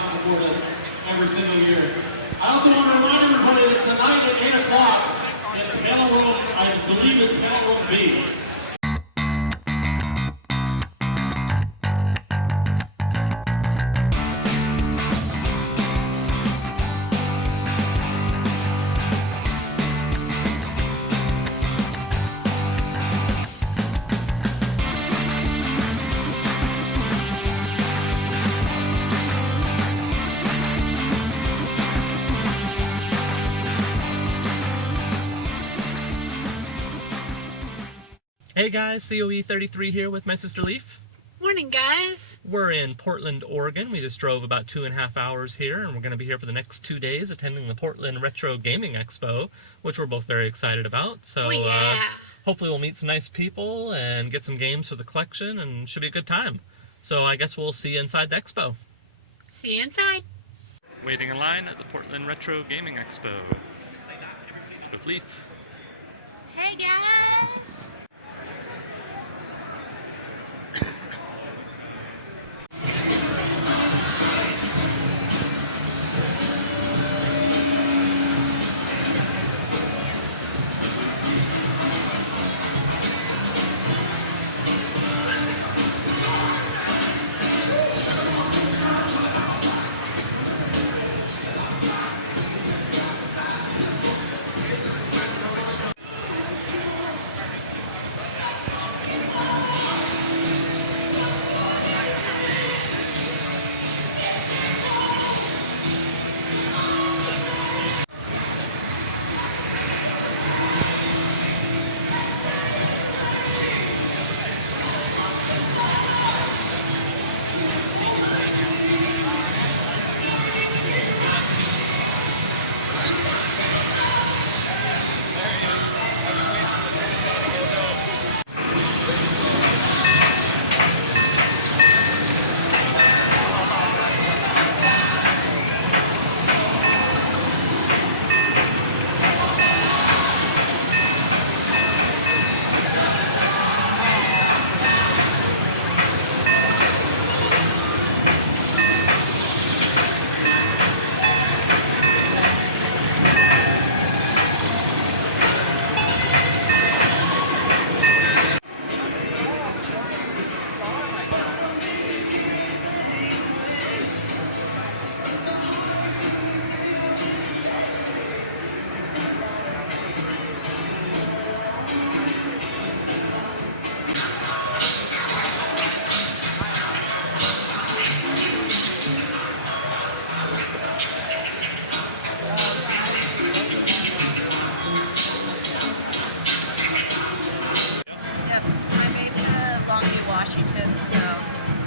out and support us every single year. I also want to remind everybody that tonight at 8 o'clock at panel room, I believe it's panel room B. Hey guys, COE33 here with my sister Leaf. Morning, guys. We're in Portland, Oregon. We just drove about 2.5 hours here, and we're going to be here for the next 2 days attending the Portland Retro Gaming Expo, which we're both very excited about. So hopefully we'll meet some nice people and get some games for the collection, and should be a good time. So I guess we'll see you inside the expo. See you inside. Waiting in line at the Portland Retro Gaming Expo with Leaf. Hey, guys.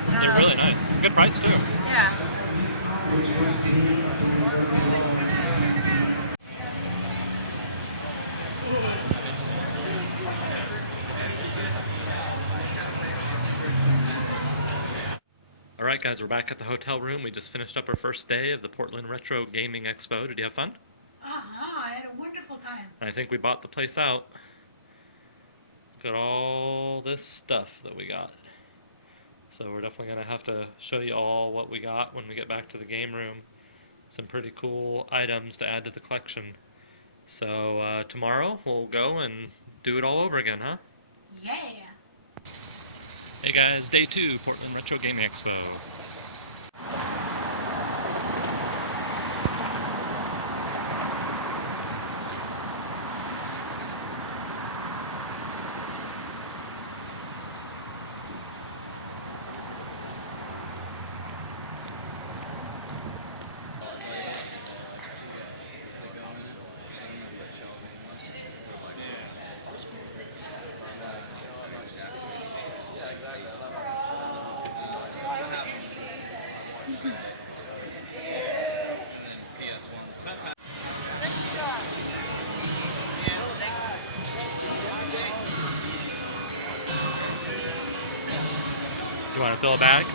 They're really nice. Good price too. Yeah. Alright guys, we're back at the hotel room. We just finished up our first day of the Portland Retro Gaming Expo. Did you have fun? I had a wonderful time. I think we bought the place out. Look at all this stuff that we got. So we're definitely going to have to show you all what we got when we get back to the game room. Some pretty cool items to add to the collection. So tomorrow we'll go and do it all over again, huh? Yeah. Hey guys, day 2, Portland Retro Gaming Expo. You want to fill a bag?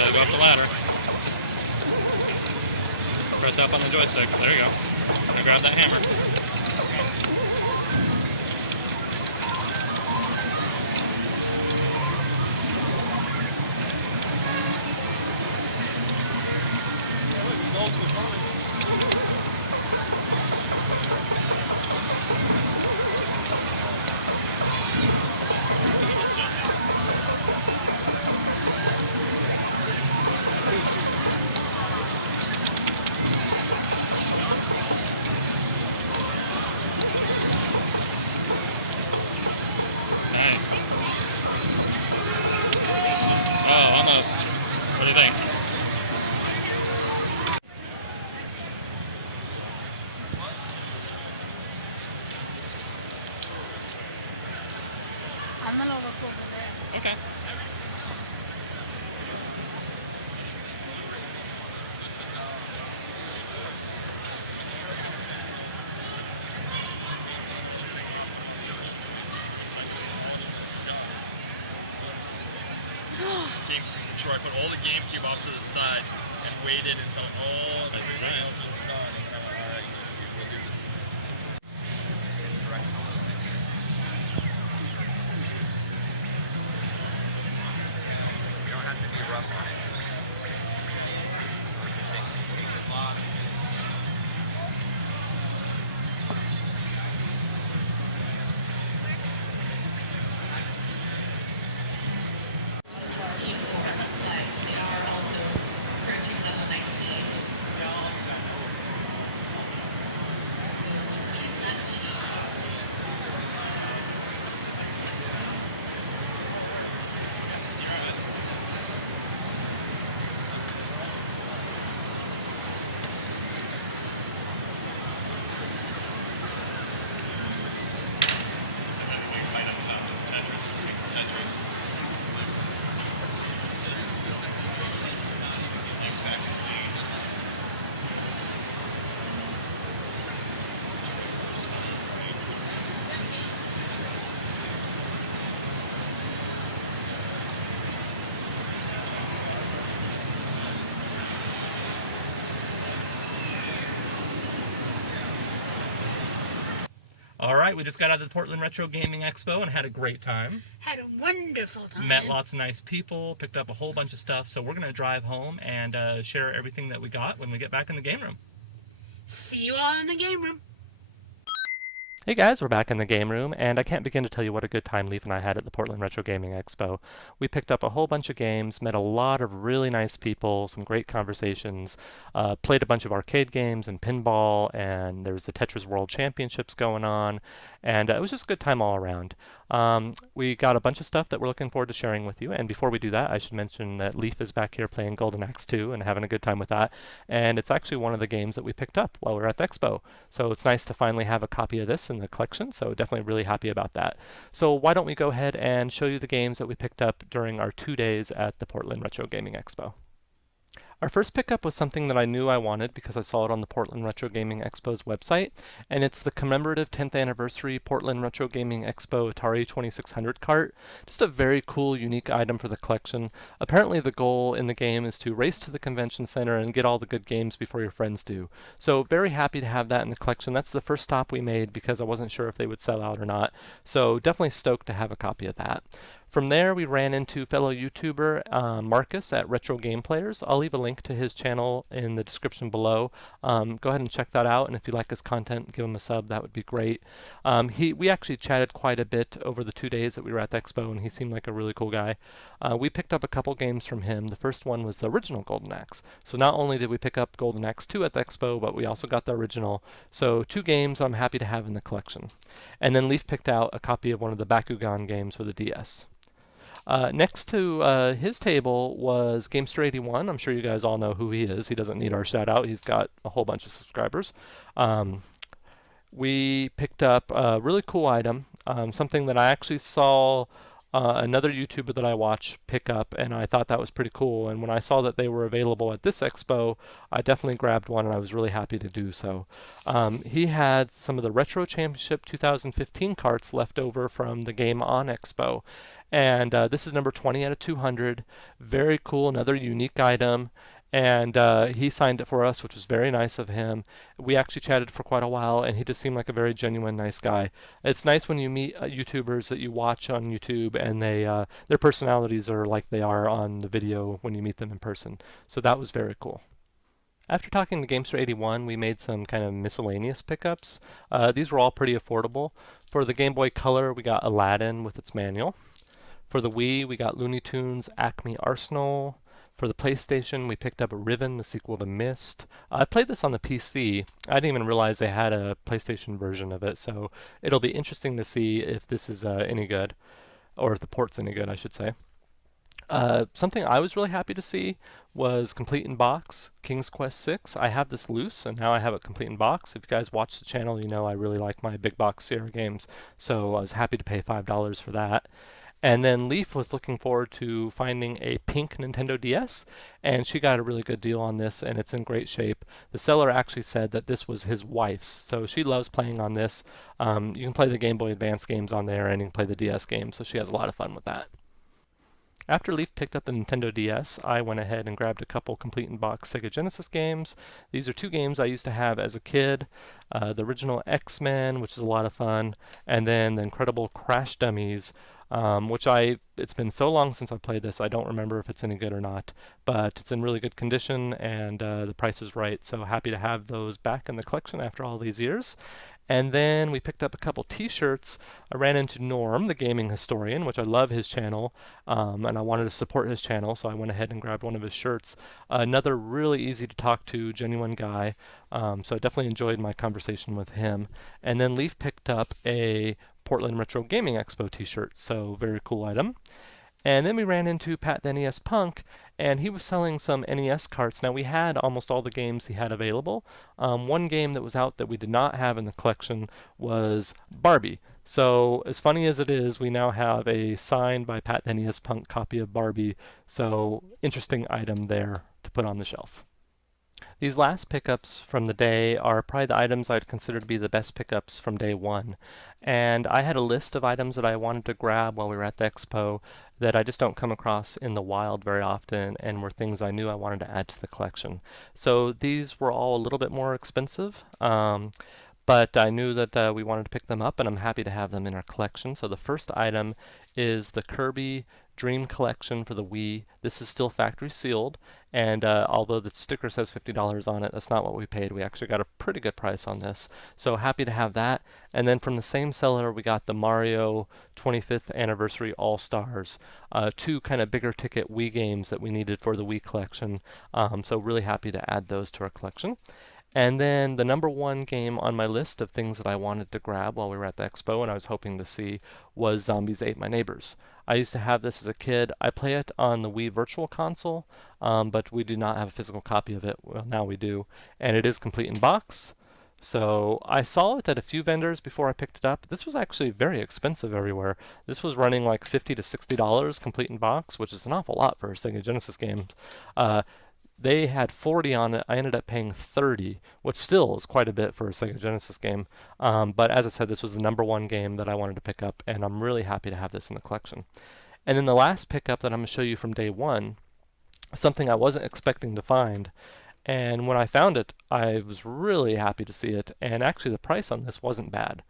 gotta go up the ladder. Press up on the joystick. There you go. Now grab that hammer. Nice. Oh, almost. What do you think? Okay. So I put all the GameCube off to the side and waited until all everything else was done, and then I went, all right, we'll do this tonight. You don't have to be rough on it. All right, we just got out of the Portland Retro Gaming Expo and had a great time. Had a wonderful time. Met lots of nice people, picked up a whole bunch of stuff. So we're going to drive home and share everything that we got when we get back in the game room. See you all in the game room. Hey guys, we're back in the game room, and I can't begin to tell you what a good time Leaf and I had at the Portland Retro Gaming Expo. We picked up a whole bunch of games, met a lot of really nice people, some great conversations, played a bunch of arcade games and pinball, and there was the Tetris World Championships going on, and it was just a good time all around. We got a bunch of stuff that we're looking forward to sharing with you, and before we do that, I should mention that Leaf is back here playing Golden Axe 2 and having a good time with that, and it's actually one of the games that we picked up while we were at the expo. So it's nice to finally have a copy of this in the collection, so definitely really happy about that. So why don't we go ahead and show you the games that we picked up during our 2 days at the Portland Retro Gaming Expo. Our first pickup was something that I knew I wanted because I saw it on the Portland Retro Gaming Expo's website, and it's the commemorative 10th anniversary Portland Retro Gaming Expo Atari 2600 cart. Just a very cool, unique item for the collection. Apparently the goal in the game is to race to the convention center and get all the good games before your friends do. So very happy to have that in the collection. That's the first stop we made because I wasn't sure if they would sell out or not. So definitely stoked to have a copy of that. From there, we ran into fellow YouTuber Marcus at Retro Game Players. I'll leave a link to his channel in the description below. Go ahead and check that out, and if you like his content, give him a sub. That would be great. We actually chatted quite a bit over the 2 days that we were at the expo, and he seemed like a really cool guy. We picked up a couple games from him. The first one was the original Golden Axe. So not only did we pick up Golden Axe 2 at the expo, but we also got the original. So 2 games I'm happy to have in the collection. And then Leaf picked out a copy of one of the Bakugan games for the DS. Next to his table was Gamester81. I'm sure you guys all know who he is. He doesn't need our shout out. He's got a whole bunch of subscribers. We picked up a really cool item, something that I actually saw another YouTuber that I watch pick up, and I thought that was pretty cool. And when I saw that they were available at this expo, I definitely grabbed one, and I was really happy to do so. He had some of the Retro Championship 2015 carts left over from the Game On Expo. And this is number 20 out of 200. Very cool, another unique item. And he signed it for us, which was very nice of him. We actually chatted for quite a while, and he just seemed like a very genuine, nice guy. It's nice when you meet YouTubers that you watch on YouTube, and their personalities are like they are on the video when you meet them in person. So that was very cool. After talking to Gamester81, we made some kind of miscellaneous pickups. These were all pretty affordable. For the Game Boy Color, we got Aladdin with its manual. For the Wii, we got Looney Tunes Acme Arsenal. For the PlayStation, we picked up Riven, the sequel to Myst. I played this on the PC. I didn't even realize they had a PlayStation version of it, so it'll be interesting to see if this is any good, or if the port's any good, I should say. Something I was really happy to see was complete in box, King's Quest VI. I have this loose, and now I have it complete in box. If you guys watch the channel, you know I really like my big box Sierra games, so I was happy to pay $5 for that. And then Leaf was looking forward to finding a pink Nintendo DS, and she got a really good deal on this, and it's in great shape. The seller actually said that this was his wife's, so she loves playing on this. You can play the Game Boy Advance games on there, and you can play the DS games, so she has a lot of fun with that. After Leaf picked up the Nintendo DS, I went ahead and grabbed a couple complete-in-box Sega Genesis games. These are two games I used to have as a kid. The original X-Men, which is a lot of fun, and then the incredible Crash Dummies, it's been so long since I played this, I don't remember if it's any good or not, but it's in really good condition, and the price is right, so happy to have those back in the collection after all these years. And then we picked up a couple t-shirts. I ran into Norm, the gaming historian, which I love his channel, and I wanted to support his channel, so I went ahead and grabbed one of his shirts. Another really easy to talk to, genuine guy, so I definitely enjoyed my conversation with him. And then Leaf picked up a Portland Retro Gaming Expo t-shirt, so very cool item. And then we ran into Pat the NES Punk, and he was selling some NES carts. Now, we had almost all the games he had available. One game that was out that we did not have in the collection was Barbie. So, as funny as it is, we now have a signed by Pat the NES Punk copy of Barbie. So, interesting item there to put on the shelf. These last pickups from the day are probably the items I'd consider to be the best pickups from day one. And I had a list of items that I wanted to grab while we were at the expo that I just don't come across in the wild very often, and were things I knew I wanted to add to the collection. So these were all a little bit more expensive, but I knew that we wanted to pick them up, and I'm happy to have them in our collection. So the first item is the Kirby Dream Collection for the Wii. This is still factory sealed, and although the sticker says $50 on it, that's not what we paid. We actually got a pretty good price on this, so happy to have that. And then from the same seller, we got the Mario 25th Anniversary All-Stars, two kind of bigger ticket Wii games that we needed for the Wii collection, so really happy to add those to our collection. And then the number one game on my list of things that I wanted to grab while we were at the expo and I was hoping to see was Zombies Ate My Neighbors. I used to have this as a kid. I play it on the Wii Virtual Console, but we do not have a physical copy of it. Well, now we do. And it is complete in box. So I saw it at a few vendors before I picked it up. This was actually very expensive everywhere. This was running like $50 to $60 complete in box, which is an awful lot for a Sega Genesis game. They had 40 on it. I ended up paying 30, which still is quite a bit for a Sega Genesis game. But as I said, this was the number one game that I wanted to pick up, and I'm really happy to have this in the collection. And then the last pickup that I'm going to show you from day one, something I wasn't expecting to find. And when I found it, I was really happy to see it. And actually, the price on this wasn't bad.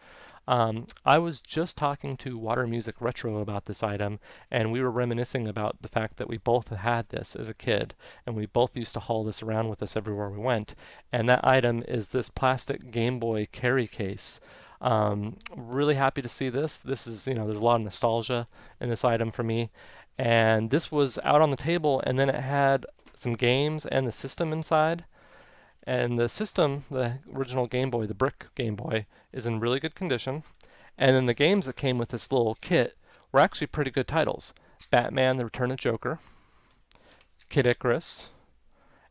I was just talking to Water Music Retro about this item, and we were reminiscing about the fact that we both had this as a kid, and we both used to haul this around with us everywhere we went. And that item is this plastic Game Boy carry case. Really happy to see this. This is, there's a lot of nostalgia in this item for me. And this was out on the table, and then it had some games and the system inside. And the system, the original Game Boy, the brick Game Boy, is in really good condition. And then the games that came with this little kit were actually pretty good titles. Batman, The Return of Joker, Kid Icarus,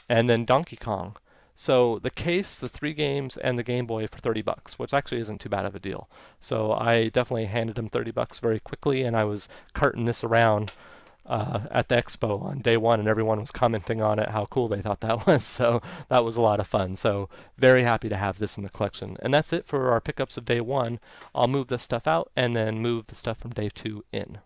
and then Donkey Kong. So the case, the 3 games, and the Game Boy for 30 bucks, which actually isn't too bad of a deal. So I definitely handed him 30 bucks very quickly, and I was carting this around at the expo on day one, and everyone was commenting on it, how cool they thought that was. So that was a lot of fun. So very happy to have this in the collection. And that's it for our pickups of day one. I'll move this stuff out and then move the stuff from day 2 in.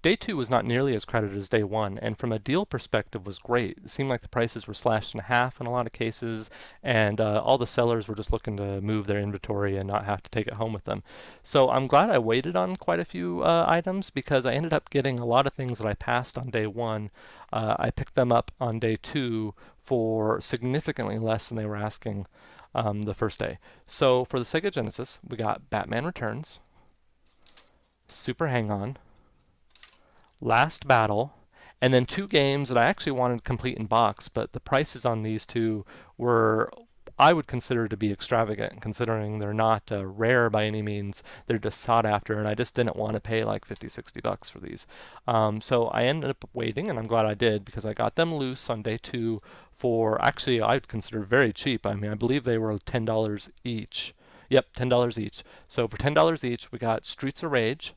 Day 2 was not nearly as crowded as day 1, and from a deal perspective was great. It seemed like the prices were slashed in half in a lot of cases, and all the sellers were just looking to move their inventory and not have to take it home with them. So I'm glad I waited on quite a few items, because I ended up getting a lot of things that I passed on day 1. I picked them up on day 2 for significantly less than they were asking the first day. So for the Sega Genesis, we got Batman Returns, Super Hang-On, Last Battle, and then 2 games that I actually wanted complete in box, but the prices on these 2 were, I would consider to be extravagant, considering they're not rare by any means. They're just sought after, and I just didn't want to pay like 50, 60 bucks for these. So I ended up waiting, and I'm glad I did, because I got them loose on day 2 for, actually, I'd consider very cheap. I mean, I believe they were $10 each. Yep, $10 each. So for $10 each, we got Streets of Rage,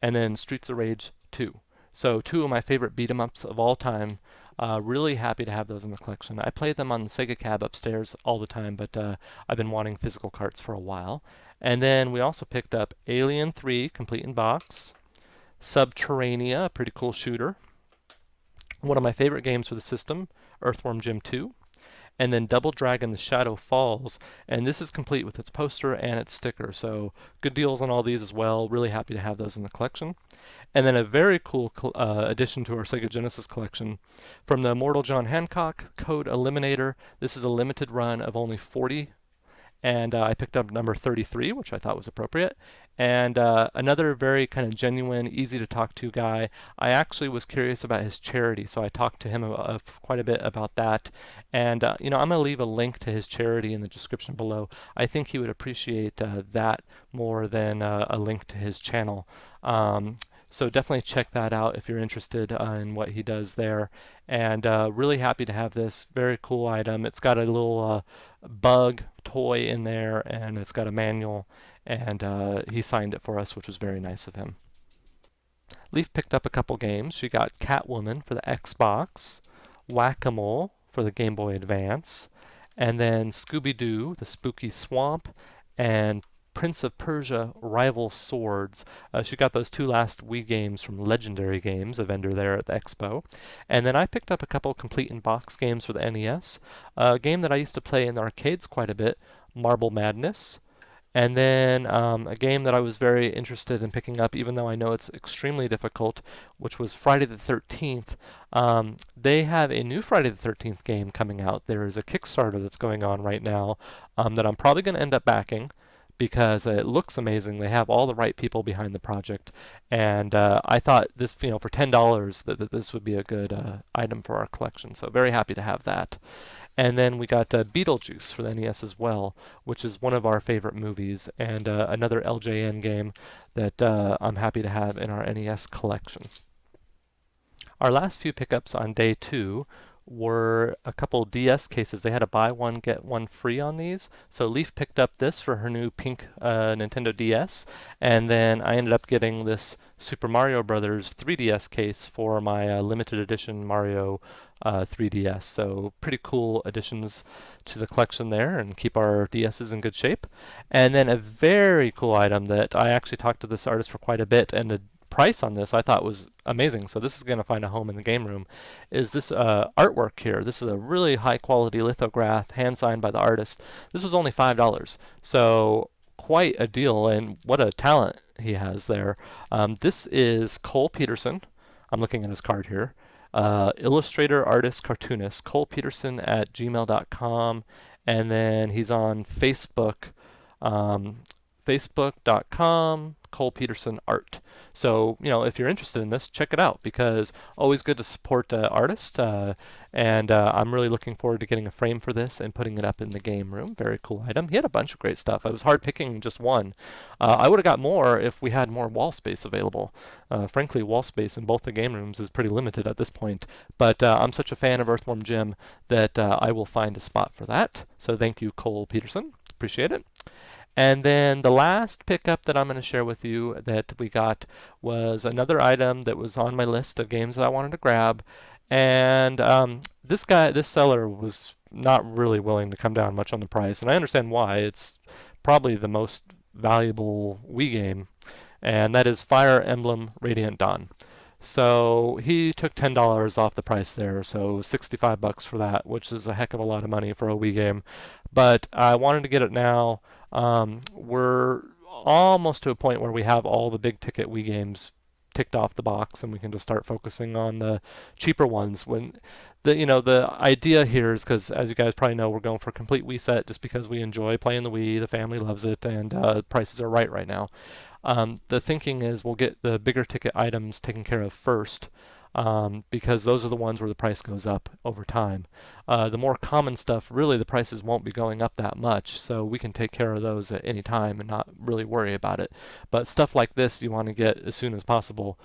and then Streets of Rage 2. So 2 of my favorite beat 'em ups of all time. Really happy to have those in the collection. I played them on the Sega Cab upstairs all the time, but I've been wanting physical carts for a while. And then we also picked up Alien 3, complete in box, Subterranea, a pretty cool shooter, one of my favorite games for the system, Earthworm Jim 2, and then Double Dragon The Shadow Falls, and this is complete with its poster and its sticker, so good deals on all these as well. Really happy to have those in the collection. And then a very cool addition to our Sega Genesis collection from the Immortal John Hancock Code Eliminator. This is a limited run of only 40, and I picked up number 33, which I thought was appropriate. And another very kind of genuine, easy to talk to guy. I actually was curious about his charity, so I talked to him quite a bit about that. And you know, I'm going to leave a link to his charity in the description below. I think he would appreciate that more than a link to his channel. So definitely check that out if you're interested in what he does there. And really happy to have this very cool item. It's got a little bug toy in there, and it's got a manual, and he signed it for us, which was very nice of him. Leaf picked up a couple games. She got Catwoman for the Xbox, Whack-A-Mole for the Game Boy Advance, and then Scooby-Doo, the Spooky Swamp, and Prince of Persia Rival Swords. She got those 2 last Wii games from Legendary Games, a vendor there at the expo. And then I picked up a couple complete in box games for the NES. A game that I used to play in the arcades quite a bit, Marble Madness. And then a game that I was very interested in picking up, even though I know it's extremely difficult, which was Friday the 13th. They have a new Friday the 13th game coming out. There is a Kickstarter that's going on right now that I'm probably going to end up backing, because it looks amazing. They have all the right people behind the project, and I thought this, you know, for $10 that this would be a good item for our collection. So very happy to have that. And then we got Beetlejuice for the NES as well, which is one of our favorite movies, and another LJN game that I'm happy to have in our NES collection. Our last few pickups on day 2 were a couple DS cases. They had a buy one get one free on these. So Leaf picked up this for her new pink Nintendo DS, and then I ended up getting this Super Mario Brothers 3DS case for my limited edition Mario 3DS. So pretty cool additions to the collection there, and keep our DSs in good shape. And then a very cool item that I actually talked to this artist for quite a bit, and the price on this I thought was amazing, so this is going to find a home in the game room, is this artwork here. This is a really high quality lithograph, hand signed by the artist. This was only $5, so quite a deal, and what a talent he has there. This is Cole Peterson. I'm looking at his card here. Illustrator, artist, cartoonist, Cole Peterson at gmail.com, and then he's on Facebook, facebook.com Cole Peterson Art. So, if you're interested in this, check it out, because always good to support artists. And I'm really looking forward to getting a frame for this and putting it up in the game room. Very cool item. He had a bunch of great stuff. I was hard picking just one. I would have got more if we had more wall space available. Frankly, wall space in both the game rooms is pretty limited at this point. But I'm such a fan of Earthworm Jim that I will find a spot for that. So thank you, Cole Peterson. Appreciate it. And then the last pickup that I'm going to share with you that we got was another item that was on my list of games that I wanted to grab. And this seller was not really willing to come down much on the price. And I understand why. It's probably the most valuable Wii game, and that is Fire Emblem Radiant Dawn. So he took $10 off the price there, so $65 for that, which is a heck of a lot of money for a Wii game. But I wanted to get it now. We're almost to a point where we have all the big ticket Wii games ticked off the box, and we can just start focusing on the cheaper ones. When the idea here is, because as you guys probably know, we're going for a complete Wii set just because we enjoy playing the Wii, the family loves it, and prices are right now. The thinking is we'll get the bigger ticket items taken care of first, because those are the ones where the price goes up over time. The more common stuff, really the prices won't be going up that much, so we can take care of those at any time and not really worry about it. But stuff like this you want to get as soon as possible.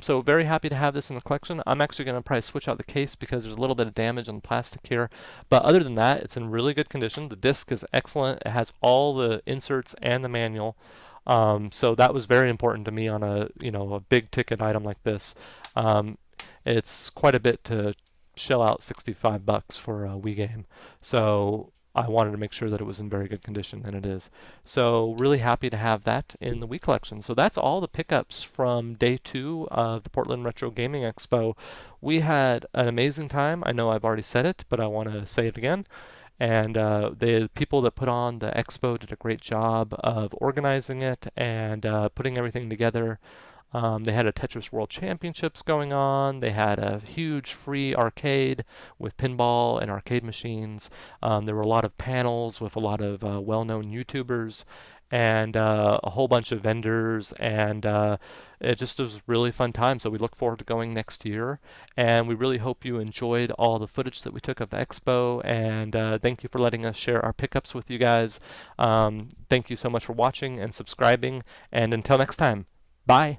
So very happy to have this in the collection. I'm actually going to probably switch out the case because there's a little bit of damage on the plastic here. But other than that, it's in really good condition. The disc is excellent. It has all the inserts and the manual. So that was very important to me on a big ticket item like this. It's quite a bit to shell out $65 for a Wii game. So I wanted to make sure that it was in very good condition, and it is. So really happy to have that in the Wii collection. So that's all the pickups from day 2 of the Portland Retro Gaming Expo. We had an amazing time. I know I've already said it, but I want to say it again. And the people that put on the expo did a great job of organizing it and putting everything together. They had a Tetris World Championships going on. They had a huge free arcade with pinball and arcade machines. There were a lot of panels with a lot of well-known YouTubers and a whole bunch of vendors, and it just was a really fun time. So we look forward to going next year, and we really hope you enjoyed all the footage that we took of the expo, and thank you for letting us share our pickups with you guys. Thank you so much for watching and subscribing, and until next time, bye.